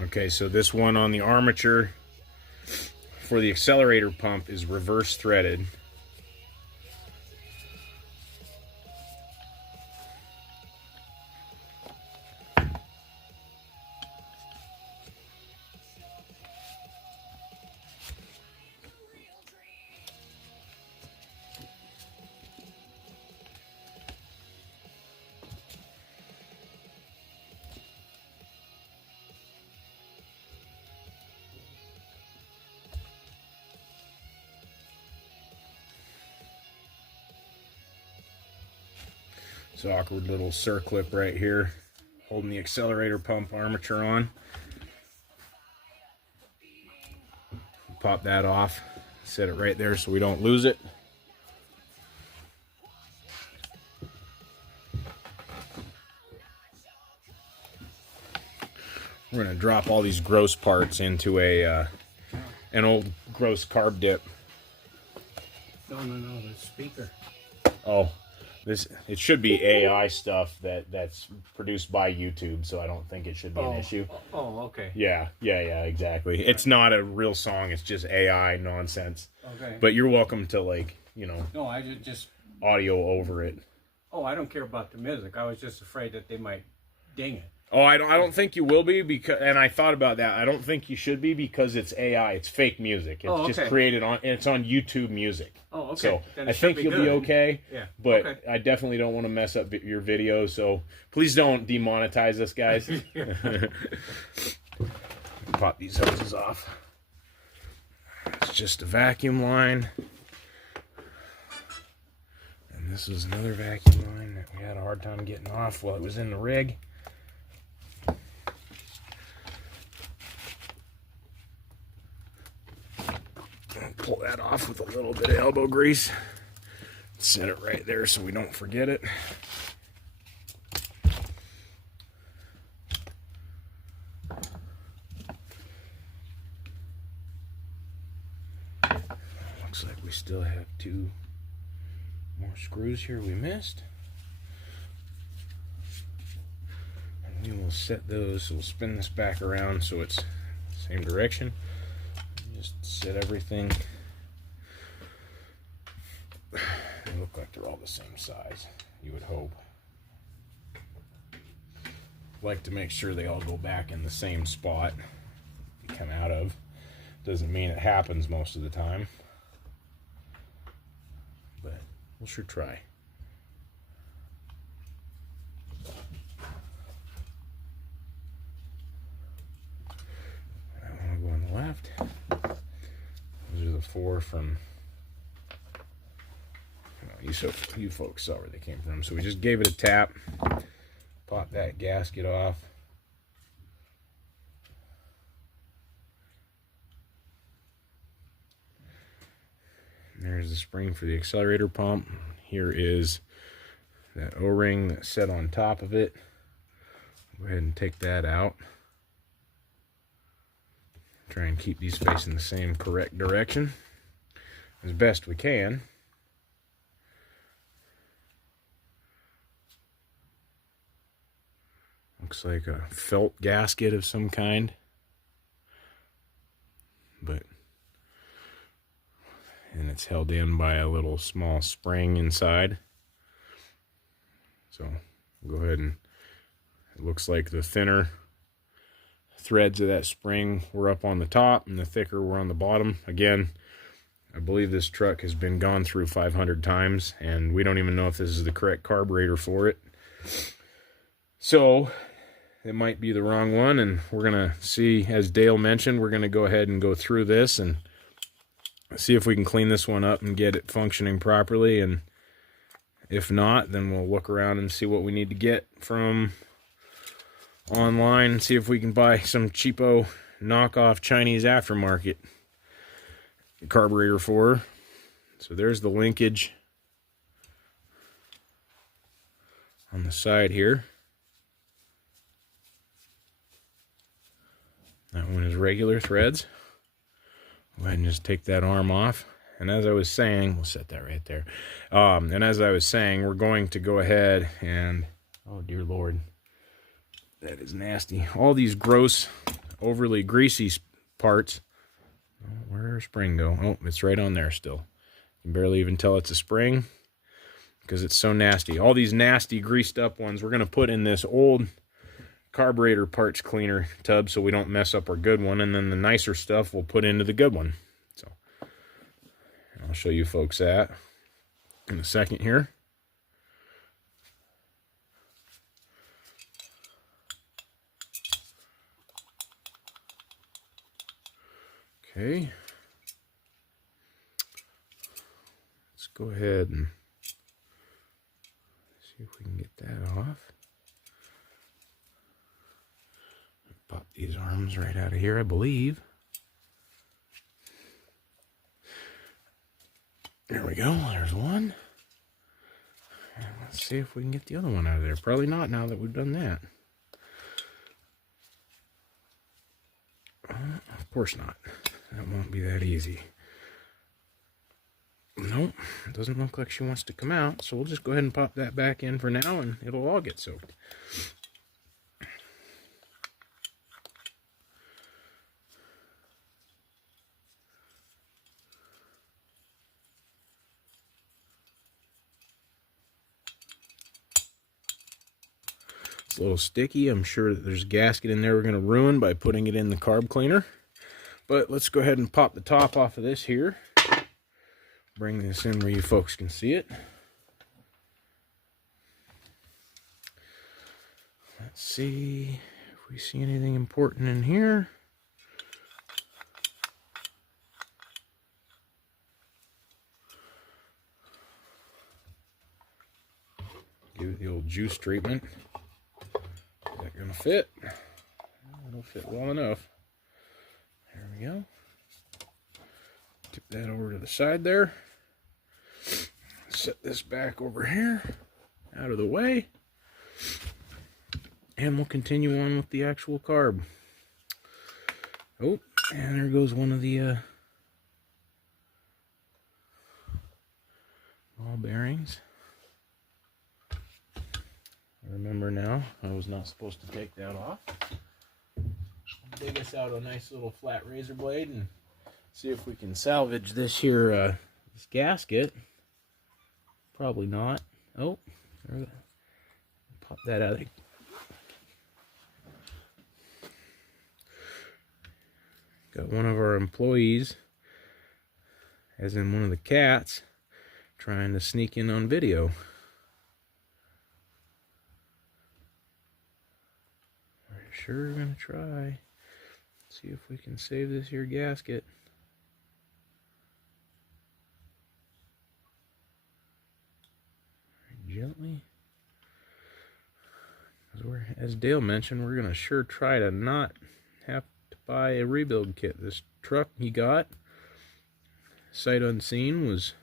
Okay, so this one on the armature for the accelerator pump is reverse threaded. This awkward little circlip right here holding the accelerator pump armature on. Pop that off, set it right there so we don't lose it. We're going to drop all these gross parts into an old gross carb dip. No, the speaker. Oh. It should be AI stuff that's produced by YouTube, so I don't think it should be an issue. Oh, okay. Yeah, exactly. It's not a real song, it's just AI nonsense. Okay. But you're welcome to, like, No, I just audio over it. Oh, I don't care about the music. I was just afraid that they might ding it. Oh, I don't think you will be, because, and I thought about that. I don't think you should be, because it's AI. It's fake music. It's just created it's on YouTube Music. Oh, okay. So then I think you'll be okay. Yeah. But okay. I definitely don't want to mess up your video, so please don't demonetize us, guys. Pop these hoses off. It's just a vacuum line. And this is another vacuum line that we had a hard time getting off while it was in the rig. Pull that off with a little bit of elbow grease. Set it right there so we don't forget it. Looks like we still have 2 more screws here we missed. And we will set those, so we'll spin this back around so it's the same direction. Just set everything. They look like they're all the same size, you would hope. Like to make sure they all go back in the same spot you come out of. Doesn't mean it happens most of the time, but we'll sure try. I want to go on the left. Those are the 4 from, you folks saw where they came from. So we just gave it a tap, pop that gasket off. And there's the spring for the accelerator pump. Here is that O-ring that's set on top of it. Go ahead and take that out. Try and keep these facing the same correct direction as best we can. Looks like a felt gasket of some kind, and it's held in by a little small spring inside. So go ahead, and it looks like the thinner threads of that spring were up on the top and the thicker were on the bottom. Again, I believe this truck has been gone through 500 times, and we don't even know if this is the correct carburetor for it. So it might be the wrong one, and we're going to see, as Dale mentioned, we're going to go ahead and go through this and see if we can clean this one up and get it functioning properly. And if not, then we'll look around and see what we need to get from online and see if we can buy some cheapo knockoff Chinese aftermarket carburetor for her. So there's the linkage on the side here. That one is regular threads. Go ahead and just take that arm off. And as I was saying, we'll set that right there. And as I was saying, we're going to go ahead and, oh dear Lord, that is nasty. All these gross overly greasy parts. Oh, where'd our spring go? Oh, it's right on there still. You can barely even tell it's a spring because it's so nasty. All these nasty greased up ones we're going to put in this old carburetor parts cleaner tub so we don't mess up our good one, and then the nicer stuff we'll put into the good one. So I'll show you folks that in a second here. Okay, let's go ahead and see if we can get that off. Pop these arms right out of here, I believe. There we go, there's one. And let's see if we can get the other one out of there. Probably not now that we've done that. Of course not. That won't be that easy. Nope, it doesn't look like she wants to come out, so we'll just go ahead and pop that back in for now and it'll all get soaked. It's a little sticky. I'm sure that there's a gasket in there we're going to ruin by putting it in the carb cleaner. But let's go ahead and pop the top off of this here. Bring this in where you folks can see it. Let's see if we see anything important in here. Give it the old juice treatment. Is that going to fit? It'll fit well enough. There we go. Tip that over to the side there. Set this back over here, out of the way. And we'll continue on with the actual carb. Oh, and there goes one of the ball bearings. I remember now, I was not supposed to take that off. Dig us out a nice little flat razor blade and see if we can salvage this here, this gasket. Probably not. Oh, pop that out of there. Got one of our employees, as in one of the cats, trying to sneak in on video. We're sure gonna try. See if we can save this here gasket. Gently. As Dale mentioned, we're gonna sure try to not have to buy a rebuild kit. This truck he got, sight unseen, was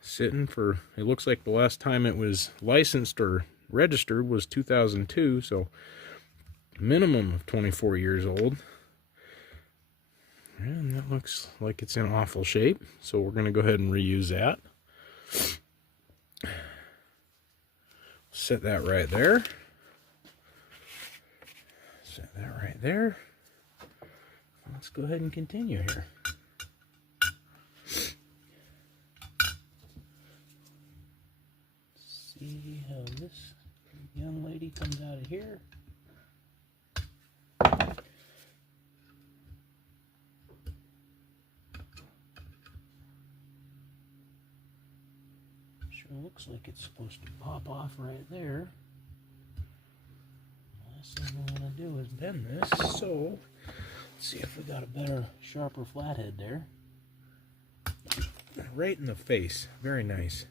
sitting for, it looks like the last time it was licensed or registered was 2002, so minimum of 24 years old. And that looks like it's in awful shape, so we're going to go ahead and reuse that. Set that right there. Set that right there. Let's go ahead and continue here. See how this young lady comes out of here. Looks like it's supposed to pop off right there. Last thing we want to do is bend this, so let's see if we got a better, sharper flathead there. Right in the face. Very nice.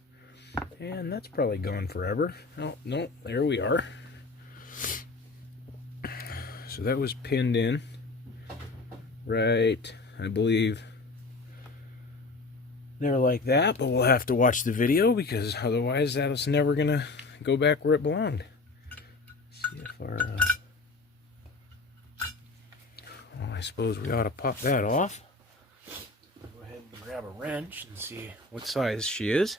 And that's probably gone forever. Oh, no, there we are. So that was pinned in right, I believe, there like that, but we'll have to watch the video because otherwise that's never gonna go back where it belonged. See if our well, I suppose we ought to pop that off. Go ahead and grab a wrench and see what size she is.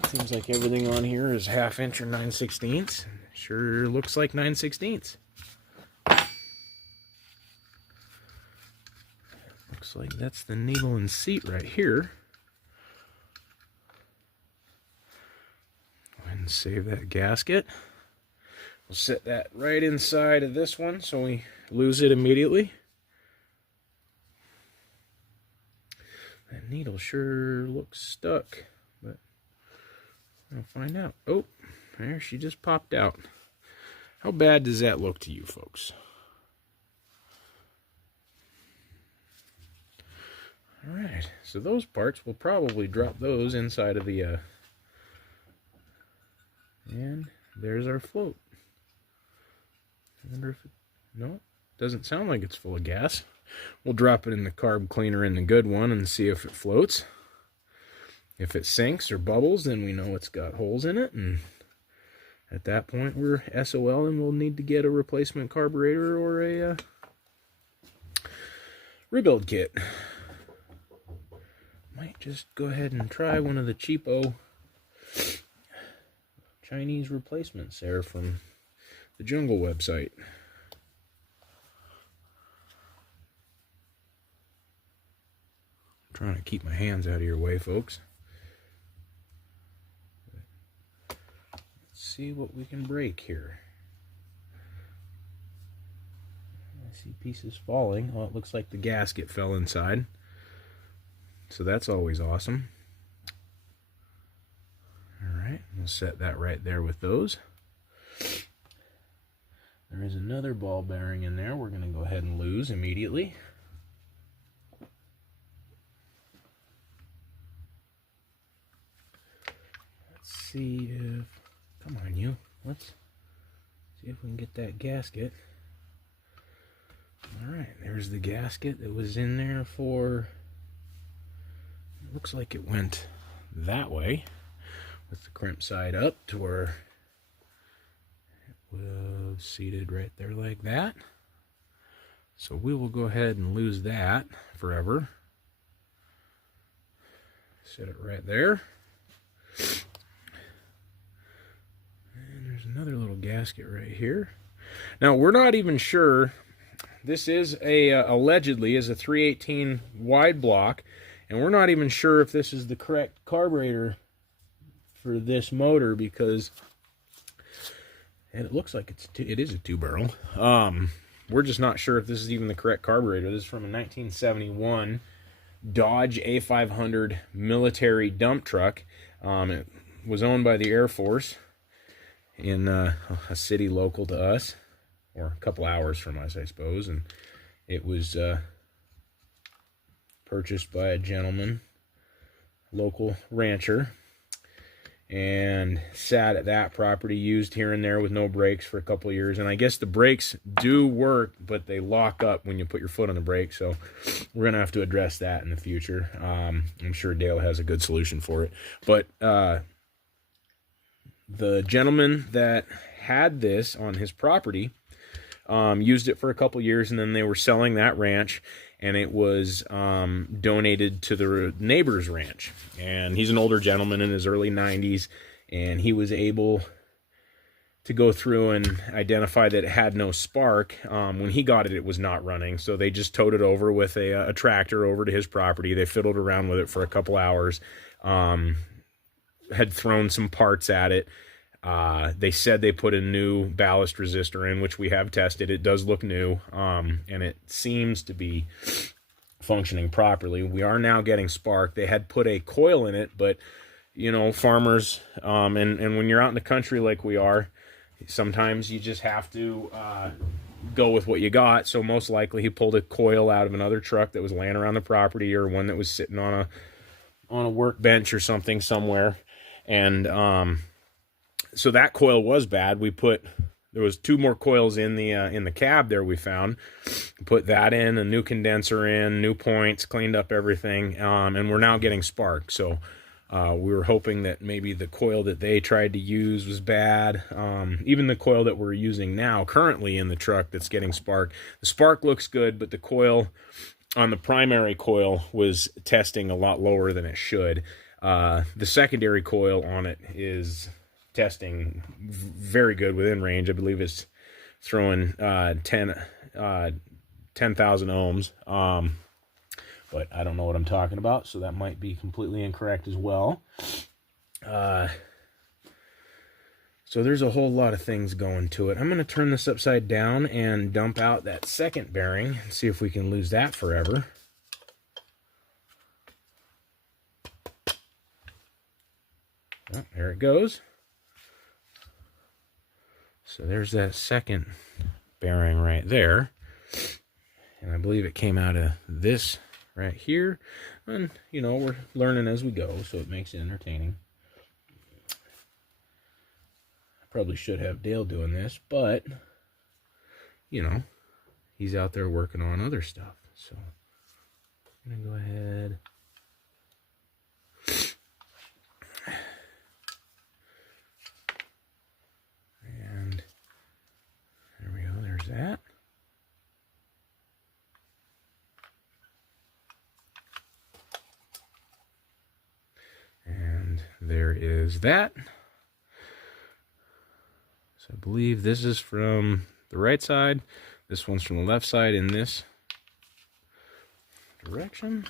It seems like everything on here is 1/2 inch or 9/16. Sure looks like 9/16. looks like that's the needle and seat right here. Go ahead and save that gasket. We'll set that right inside of this one so we lose it immediately. That needle sure looks stuck, but I'll find out. Oh, there she just popped out. How bad does that look to you folks? Alright, so those parts, we'll probably drop those inside of the, and there's our float. I wonder if it, no, doesn't sound like it's full of gas. We'll drop it in the carb cleaner in the good one and see if it floats. If it sinks or bubbles, then we know it's got holes in it, and at that point we're SOL and we'll need to get a replacement carburetor or a rebuild kit. Might just go ahead and try one of the cheapo Chinese replacements there from the Jungle website. I'm trying to keep my hands out of your way, folks. Let's see what we can break here. I see pieces falling. Well, it looks like the gasket fell inside. So that's always awesome. Alright, we'll set that right there with those. There is another ball bearing in there we're going to go ahead and lose immediately. Let's see if... Come on, you. Let's see if we can get that gasket. Alright, there's the gasket that was in there for... Looks like it went that way with the crimp side up to where it was seated right there like that. So we will go ahead and lose that forever. Set it right there. And there's another little gasket right here. Now we're not even sure. This is allegedly is a 318 wide block. And we're not even sure if this is the correct carburetor for this motor because it looks like it is a 2-barrel. We're just not sure if this is even the correct carburetor. This is from a 1971 Dodge A500 military dump truck. It was owned by the Air Force in a city local to us, or a couple hours from us, I suppose. And it was... purchased by a gentleman, local rancher, and sat at that property, used here and there with no brakes for a couple of years. And I guess the brakes do work, but they lock up when you put your foot on the brake, so we're going to have to address that in the future. I'm sure Dale has a good solution for it. But the gentleman that had this on his property used it for a couple of years, and then they were selling that ranch, and it was donated to the neighbor's ranch. And he's an older gentleman in his early 90s, and he was able to go through and identify that it had no spark. When he got it, it was not running, so they just towed it over with a tractor over to his property. They fiddled around with it for a couple hours, had thrown some parts at it. They said they put a new ballast resistor in, which we have tested. It does look new, and it seems to be functioning properly. We are now getting spark. They had put a coil in it, but, you know, farmers, and when you're out in the country like we are, sometimes you just have to go with what you got. So most likely he pulled a coil out of another truck that was laying around the property, or one that was sitting on a workbench or something somewhere. And so that coil was bad. There was 2 more coils in the cab there we found. Put that in, a new condenser in, new points, cleaned up everything, and we're now getting spark. So we were hoping that maybe the coil that they tried to use was bad. Even the coil that we're using now, currently in the truck that's getting spark, the spark looks good, but the coil on the primary coil was testing a lot lower than it should. The secondary coil on it is testing very good within range. I believe it's throwing 10,000 ohms. but I don't know what I'm talking about, so that might be completely incorrect as well. So there's a whole lot of things going to it. I'm going to turn this upside down and dump out that second bearing and see if we can lose that forever. Oh, there it goes. So there's that second bearing right there. And I believe it came out of this right here. And, you know, we're learning as we go, so it makes it entertaining. Probably should have Dale doing this, but, you know, he's out there working on other stuff. So I'm going to go ahead. And there we go, there's that. And there is that. So I believe this is from the right side. This one's from the left side in this direction.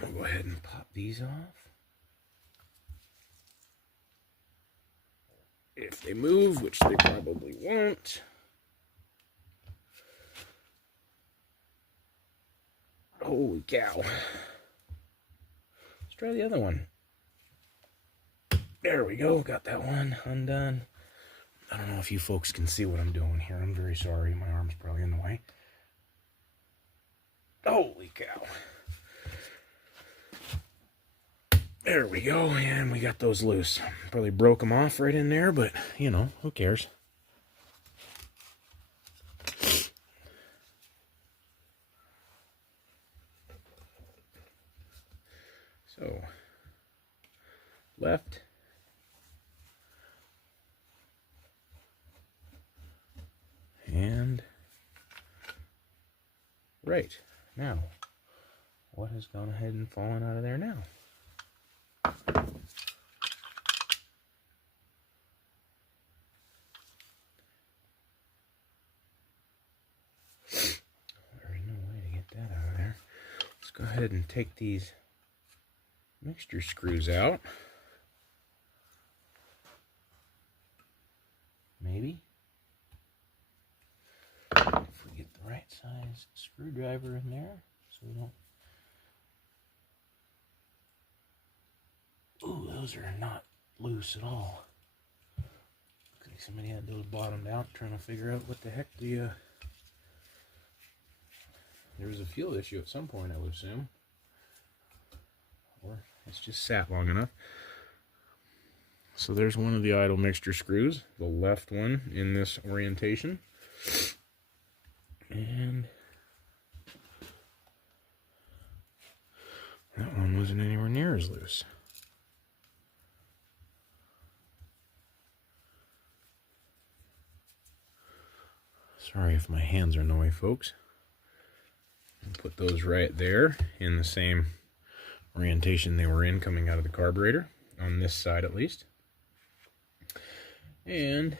I'll go ahead and pop these off. If they move, which they probably won't. Holy cow. Let's try the other one. There we go, got that one undone. I don't know if you folks can see what I'm doing here. I'm very sorry, my arm's probably in the way. Holy cow. There we go, and we got those loose. Probably broke them off right in there, but, you know, who cares? So, left. And right. Now, what has gone ahead and fallen out of there now? There's no way to get that out of there. Let's go ahead and take these mixture screws out. Maybe. If we get the right size screwdriver in there, so we don't. Ooh, those are not loose at all. Looks like somebody had those bottomed out, trying to figure out what the heck the. There was a fuel issue at some point, I would assume. Or it's just sat long enough. So there's one of the idle mixture screws, the left one in this orientation. And that one wasn't anywhere near as loose. Sorry if my hands are in the way, folks. I'll put those right there in the same orientation they were in coming out of the carburetor, on this side at least. And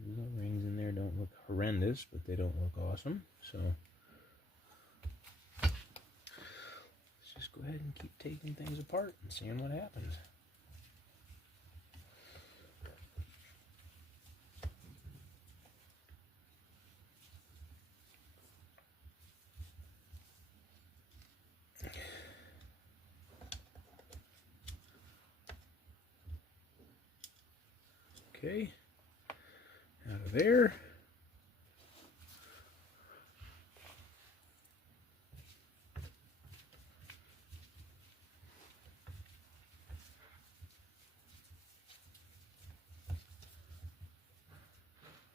the rings in there don't look horrendous, but they don't look awesome. So let's just go ahead and keep taking things apart and seeing what happens. Okay, out of there.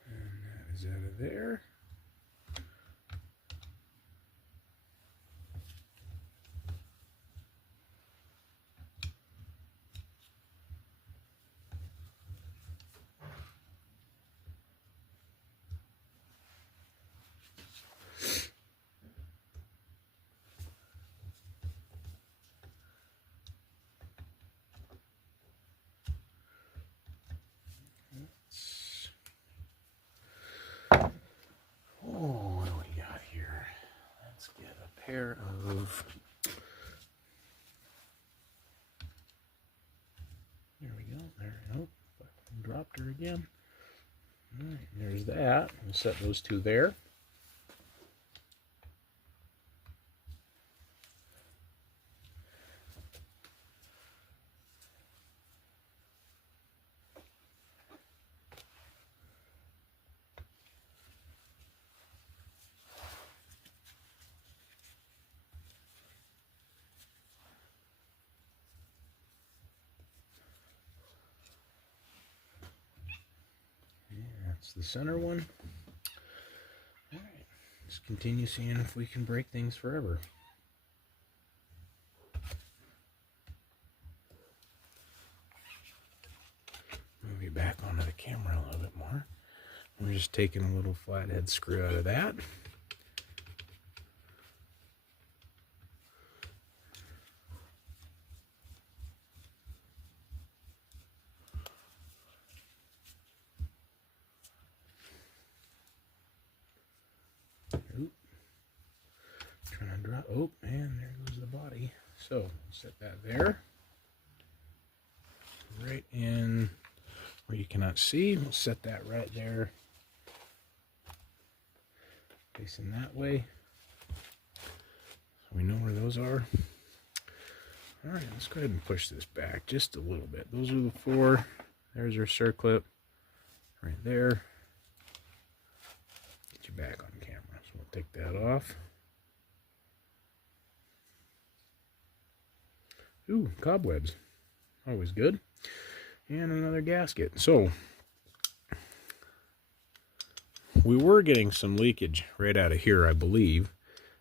And that is out of there. pair of... There we go. There. Oh, dropped her again. All right, there's that. We'll set those two there. That's the center one. All right, let's continue seeing if we can break things forever. Move you back onto the camera a little bit more. We're just taking a little flathead screw out of that. Oop. Trying to drop. Oh, and there goes the body. So set that there. Right in where you cannot see. We'll set that right there. Facing that way. So we know where those are. Alright, let's go ahead and push this back just a little bit. Those are the four. There's our circlip. Right there. Get you back on camera. So we'll take that off. Ooh, cobwebs. Always good. And another gasket. So, we were getting some leakage right out of here, I believe.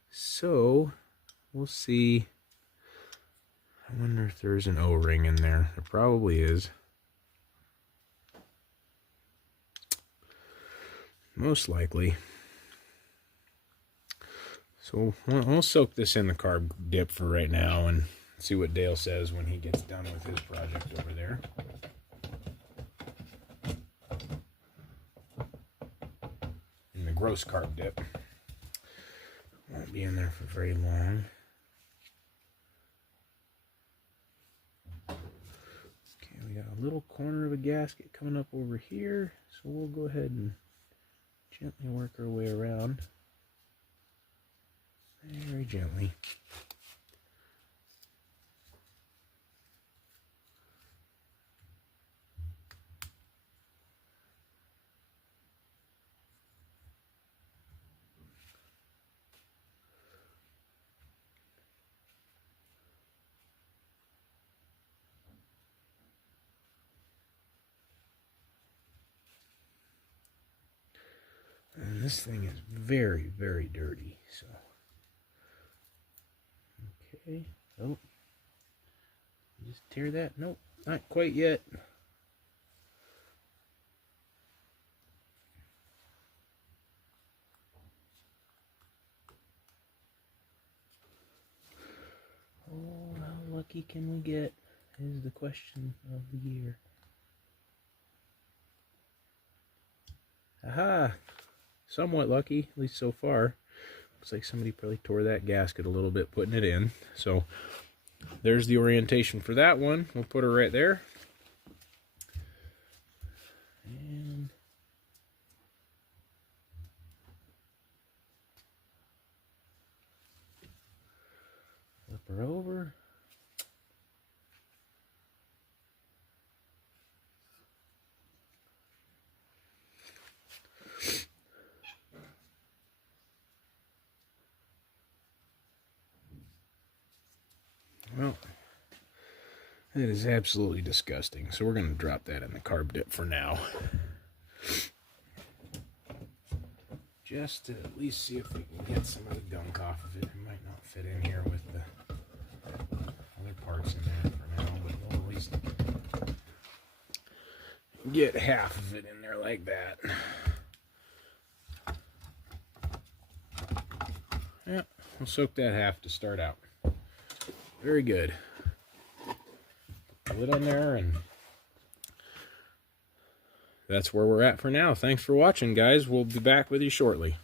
So, we'll see. I wonder if there's an O-ring in there. There probably is. Most likely. So, we'll soak this in the carb dip for right now and see what Dale says when he gets done with his project over there. And the gross carb dip won't be in there for very long. Okay, we got a little corner of a gasket coming up over here, so we'll go ahead and gently work our way around. Very gently. And this thing is very, very dirty, so. Okay. Oh. Just tear that. Nope, not quite yet. Oh, how lucky can we get is the question of the year. Aha! Somewhat lucky, at least so far. Looks like somebody probably tore that gasket a little bit putting it in. So there's the orientation for that one. We'll put her right there. And flip her over. Well, that is absolutely disgusting. So we're going to drop that in the carb dip for now. Just to at least see if we can get some of the gunk off of it. It might not fit in here with the other parts in there for now, but we'll at least get half of it in there like that. Yeah, we'll soak that half to start out. Very good. Put the lid on there, and that's where we're at for now. Thanks for watching, guys. We'll be back with you shortly.